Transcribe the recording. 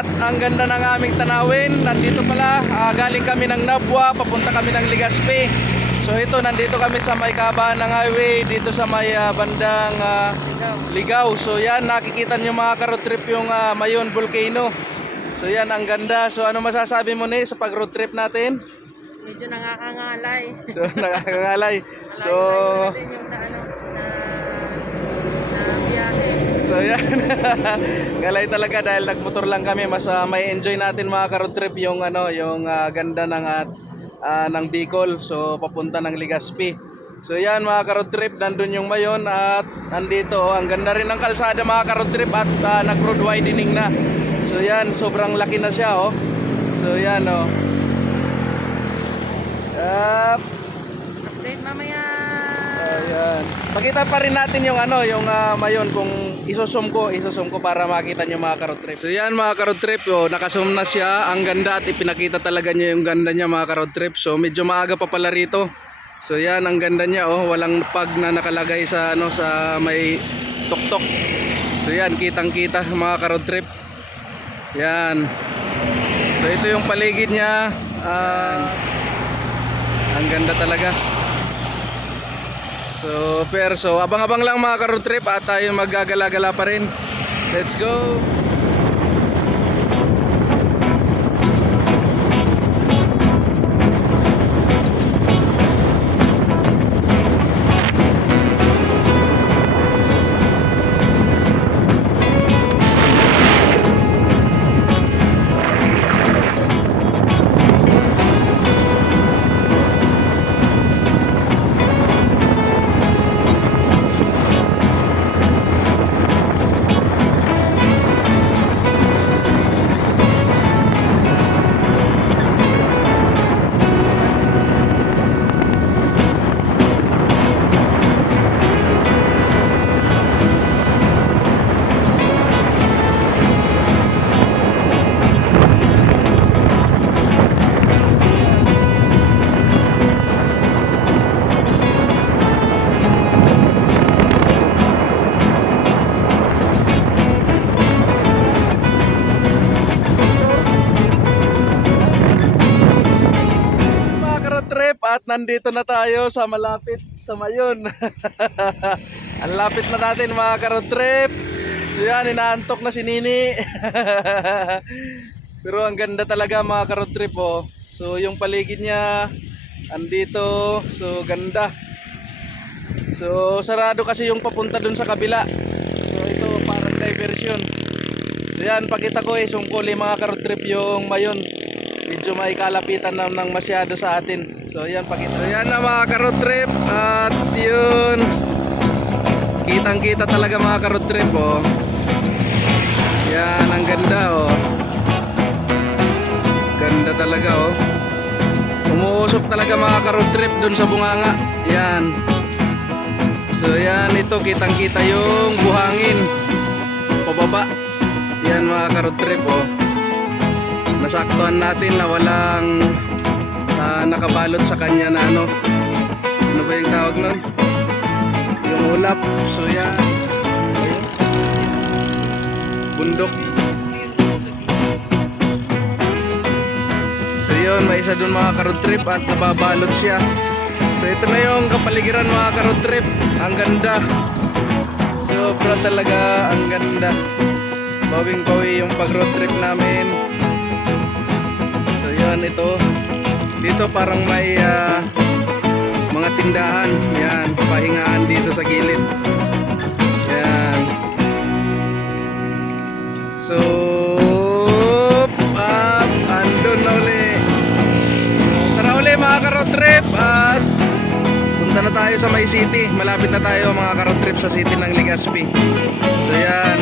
at ang ganda ng aming tanawin. Nandito pala, galing kami ng Nabwa, papunta kami ng Legazpi. So ito, nandito kami sa may kahabaan ng highway, dito sa may bandang Ligaw. So yan, nakikita nyo mga ka-road trip yung Mayon Volcano. So yan, ang ganda. So ano masasabi mo ni sa pag-road trip natin? Medyo nakakangalay. So nakakangalay. So Yung na biyahe. So yan. Galay talaga dahil nagmotor lang kami, mas may enjoy natin mga ka-road trip yung yung ganda ng Bicol. So papunta ng Legazpi. So yan mga ka-road trip, nandun yung Mayon at nandito ang ganda rin ng kalsada mga ka-road trip at nag-road widening na. So yan, sobrang laki na siya oh. So yan oh. Update mamaya. Ayan. Pakita pa rin natin yung yung Mayon kung isusum ko para makita nyo mga ka-road trip. So yan mga ka-road trip, oh, nakasum na siya. Ang ganda at ipinakita talaga niya yung ganda niya mga ka-road trip. So medyo maaga pa pala rito. So yan ang ganda niya oh, walang pag na nakalagay sa sa may tuktok. So yan, kitang-kita mga ka-road trip. Yan. So ito yung paligid niya. Ang ganda talaga. So abang-abang lang mga ka-road trip at tayo maggagala-gala pa rin. Let's go. At nandito na tayo sa malapit sa Mayon. Ang lapit na natin mga ka-road trip. So yan, inaantok na si Nini. Pero ang ganda talaga mga ka-road trip oh. So yung paligid niya andito, so ganda. So sarado kasi yung papunta dun sa kabila. So ito parang diversion. So yan, pakita ko sungkuli mga ka-road trip yung Mayon. Medyo may kalapitan ng masyado sa atin. So yan, pakita. So yan na mga ka-road trip. At yun, kitang-kita talaga mga ka-road trip oh. Yan, ang ganda oh. Ganda talaga oh. Umuusok talaga mga ka-road trip dun sa bunganga. Yan. So yan, ito kitang-kita yung buhangin pababa. Yan mga ka-road trip oh. Nasaktuhan natin na walang nakabalot sa kanya na ano ba yung tawag nun? Yung ulap. So yan, ayun, bundok. So yun, may isa dun mga ka-road trip at nababalot siya. So ito na yung kapaligiran mga ka-road trip. Ang ganda, sobra talaga, ang ganda. Bawing-bawi yung pag-road trip namin. So yan, ito dito parang may mga tindahan. Yan, pahingaan dito sa gilid. Yan. So andun na uli. Tara uli mga ka-road trip. At punta na tayo sa May City. Malapit na tayo mga ka-road trip sa city ng Legazpi. So yan.